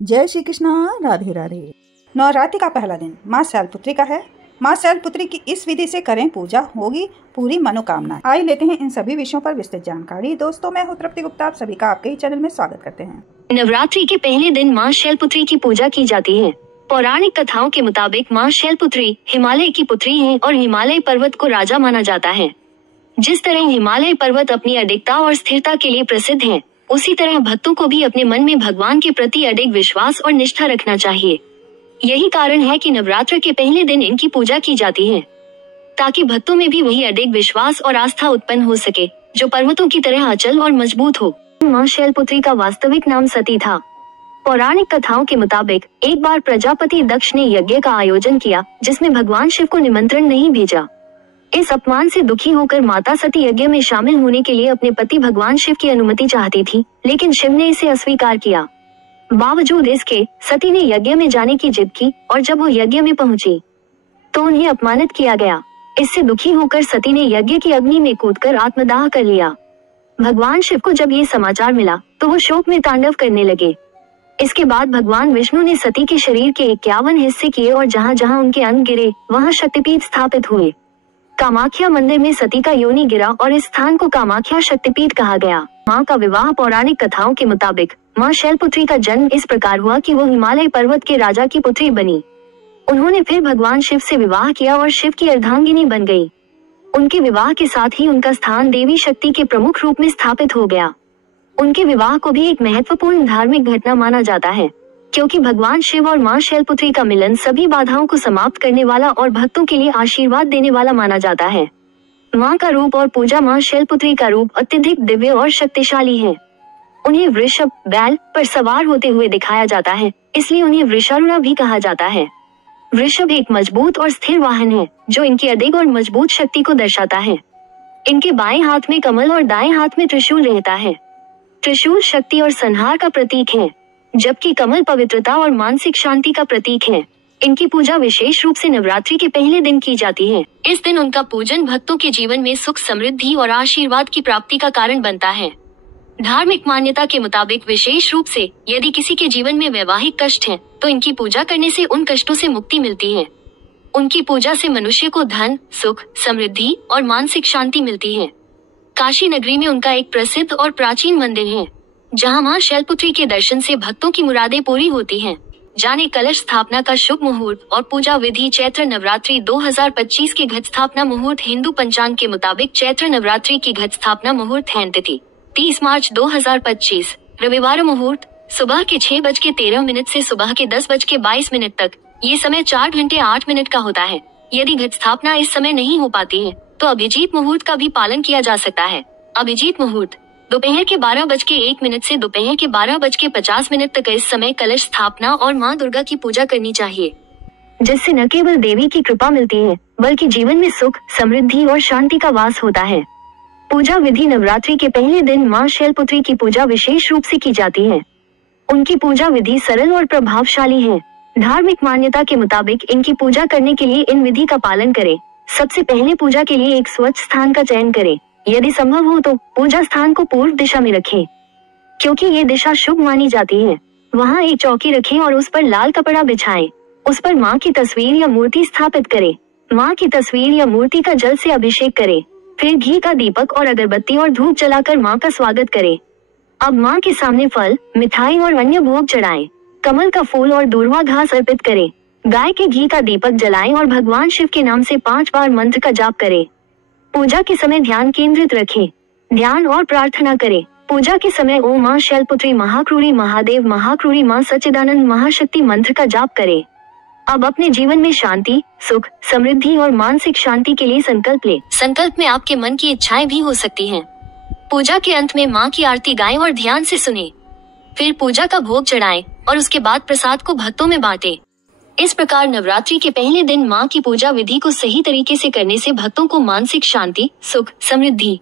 जय श्री कृष्णा, राधे राधे। नवरात्रि का पहला दिन माँ शैलपुत्री का है। माँ शैलपुत्री की इस विधि से करें पूजा, होगी पूरी मनोकामना। आइए लेते हैं इन सभी विषयों पर विस्तृत जानकारी। दोस्तों, मैं हूँ तृप्ति गुप्ता, आप सभी का आपके ही चैनल में स्वागत करते हैं। नवरात्रि के पहले दिन माँ शैलपुत्री की पूजा की जाती है। पौराणिक कथाओं के मुताबिक माँ शैलपुत्री हिमालय की पुत्री हैं और हिमालय पर्वत को राजा माना जाता है। जिस तरह हिमालय पर्वत अपनी अडिगता और स्थिरता के लिए प्रसिद्ध है, उसी तरह भक्तों को भी अपने मन में भगवान के प्रति अडिग विश्वास और निष्ठा रखना चाहिए। यही कारण है कि नवरात्र के पहले दिन इनकी पूजा की जाती है, ताकि भक्तों में भी वही अडिग विश्वास और आस्था उत्पन्न हो सके जो पर्वतों की तरह अचल और मजबूत हो। माँ शैलपुत्री का वास्तविक नाम सती था। पौराणिक कथाओं के मुताबिक एक बार प्रजापति दक्ष ने यज्ञ का आयोजन किया, जिसमें भगवान शिव को निमंत्रण नहीं भेजा। इस अपमान से दुखी होकर माता सती यज्ञ में शामिल होने के लिए अपने पति भगवान शिव की अनुमति चाहती थी, लेकिन शिव ने इसे अस्वीकार किया। बावजूद इसके सती ने यज्ञ में जाने की जिद की और जब वो यज्ञ में पहुंची तो उन्हें अपमानित किया गया। इससे दुखी होकर सती ने यज्ञ की अग्नि में कूदकर आत्मदाह कर लिया। भगवान शिव को जब ये समाचार मिला तो वो शोक में तांडव करने लगे। इसके बाद भगवान विष्णु ने सती के शरीर के 51 हिस्से किए और जहाँ जहाँ उनके अंग गिरे वहाँ शक्तिपीठ स्थापित हुए। कामाख्या मंदिर में सती का योनि गिरा और इस स्थान को कामाख्या शक्तिपीठ कहा गया। माँ का विवाह पौराणिक कथाओं के मुताबिक माँ शैलपुत्री का जन्म इस प्रकार हुआ कि वो हिमालय पर्वत के राजा की पुत्री बनी। उन्होंने फिर भगवान शिव से विवाह किया और शिव की अर्धांगिनी बन गई। उनके विवाह के साथ ही उनका स्थान देवी शक्ति के प्रमुख रूप में स्थापित हो गया। उनके विवाह को भी एक महत्वपूर्ण धार्मिक घटना माना जाता है, क्योंकि भगवान शिव और माँ शैलपुत्री का मिलन सभी बाधाओं को समाप्त करने वाला और भक्तों के लिए आशीर्वाद देने वाला माना जाता है। माँ का रूप और पूजा माँ शैलपुत्री का रूप अत्यधिक दिव्य और शक्तिशाली है। उन्हें वृषभ बैल पर सवार होते हुए दिखाया जाता है, इसलिए उन्हें वृषारूढ़ा भी कहा जाता है। वृषभ एक मजबूत और स्थिर वाहन है जो इनकी अडिग और मजबूत शक्ति को दर्शाता है। इनके बाएं हाथ में कमल और दाएं हाथ में त्रिशूल रहता है। त्रिशूल शक्ति और संहार का प्रतीक है, जबकि कमल पवित्रता और मानसिक शांति का प्रतीक है। इनकी पूजा विशेष रूप से नवरात्रि के पहले दिन की जाती है। इस दिन उनका पूजन भक्तों के जीवन में सुख, समृद्धि और आशीर्वाद की प्राप्ति का कारण बनता है। धार्मिक मान्यता के मुताबिक विशेष रूप से यदि किसी के जीवन में वैवाहिक कष्ट हैं, तो इनकी पूजा करने से उन कष्टों से मुक्ति मिलती है। उनकी पूजा से मनुष्य को धन, सुख, समृद्धि और मानसिक शांति मिलती है। काशी नगरी में उनका एक प्रसिद्ध और प्राचीन मंदिर है, जहां मां शैलपुत्री के दर्शन से भक्तों की मुरादें पूरी होती हैं। जाने कलश स्थापना का शुभ मुहूर्त और पूजा विधि। चैत्र नवरात्रि 2025 के घट स्थापना मुहूर्त। हिंदू पंचांग के मुताबिक चैत्र नवरात्रि की घट स्थापना मुहूर्त है तिथि 30 मार्च 2025, रविवार। मुहूर्त सुबह के 6:13 से सुबह के 10:22 तक। ये समय 4 घंटे 8 मिनट का होता है। यदि घट स्थापना इस समय नहीं हो पाती है तो अभिजीत मुहूर्त का भी पालन किया जा सकता है। अभिजीत मुहूर्त दोपहर के 12:01 से दोपहर के 12:50 तक। इस समय कलश स्थापना और माँ दुर्गा की पूजा करनी चाहिए, जिससे न केवल देवी की कृपा मिलती है, बल्कि जीवन में सुख, समृद्धि और शांति का वास होता है। पूजा विधि। नवरात्रि के पहले दिन माँ शैलपुत्री की पूजा विशेष रूप से की जाती है। उनकी पूजा विधि सरल और प्रभावशाली है। धार्मिक मान्यता के मुताबिक इनकी पूजा करने के लिए इन विधि का पालन करें। सबसे पहले पूजा के लिए एक स्वच्छ स्थान का चयन करें। यदि संभव हो तो पूजा स्थान को पूर्व दिशा में रखें, क्योंकि ये दिशा शुभ मानी जाती है। वहाँ एक चौकी रखें और उस पर लाल कपड़ा बिछाएं। उस पर माँ की तस्वीर या मूर्ति स्थापित करें। माँ की तस्वीर या मूर्ति का जल से अभिषेक करें। फिर घी का दीपक और अगरबत्ती और धूप जलाकर माँ का स्वागत करें। अब माँ के सामने फल, मिठाई और अन्य भोग चढ़ाएं। कमल का फूल और दूर्वा घास अर्पित करें। गाय के घी का दीपक जलाएं और भगवान शिव के नाम से 5 बार मंत्र का जाप करें। पूजा के समय ध्यान केंद्रित रखें। ध्यान और प्रार्थना करें। पूजा के समय ओम मां शैलपुत्री महाक्रूरी महादेव महाक्रूरी मां सच्चिदानंद महाशक्ति मंत्र का जाप करें। अब अपने जीवन में शांति, सुख, समृद्धि और मानसिक शांति के लिए संकल्प लें। संकल्प में आपके मन की इच्छाएं भी हो सकती हैं। पूजा के अंत में मां की आरती गाएं और ध्यान से सुने। फिर पूजा का भोग चढ़ाएं और उसके बाद प्रसाद को भक्तों में बांटें। इस प्रकार नवरात्रि के पहले दिन माँ की पूजा विधि को सही तरीके से करने से भक्तों को मानसिक शांति, सुख, समृद्धि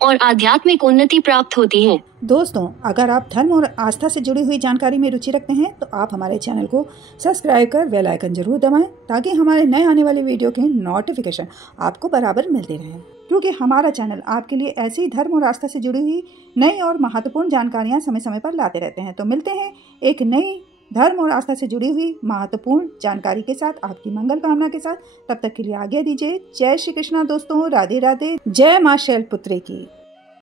और आध्यात्मिक उन्नति प्राप्त होती है। दोस्तों, अगर आप धर्म और आस्था से जुड़ी हुई जानकारी में रुचि रखते हैं तो आप हमारे चैनल को सब्सक्राइब कर बेल आइकन जरूर दबाएं, ताकि हमारे नए आने वाले वीडियो के नोटिफिकेशन आपको बराबर मिलते रहें। क्योंकि हमारा चैनल आपके लिए ऐसी धर्म और आस्था से जुड़ी हुई नई और महत्वपूर्ण जानकारियाँ समय समय पर लाते रहते हैं। तो मिलते हैं एक नई धर्म और आस्था से जुड़ी हुई महत्वपूर्ण जानकारी के साथ, आपकी मंगल कामना के साथ। तब तक के लिए आज्ञा दीजिए। जय श्री कृष्णा दोस्तों, राधे राधे। जय मां शैलपुत्री की।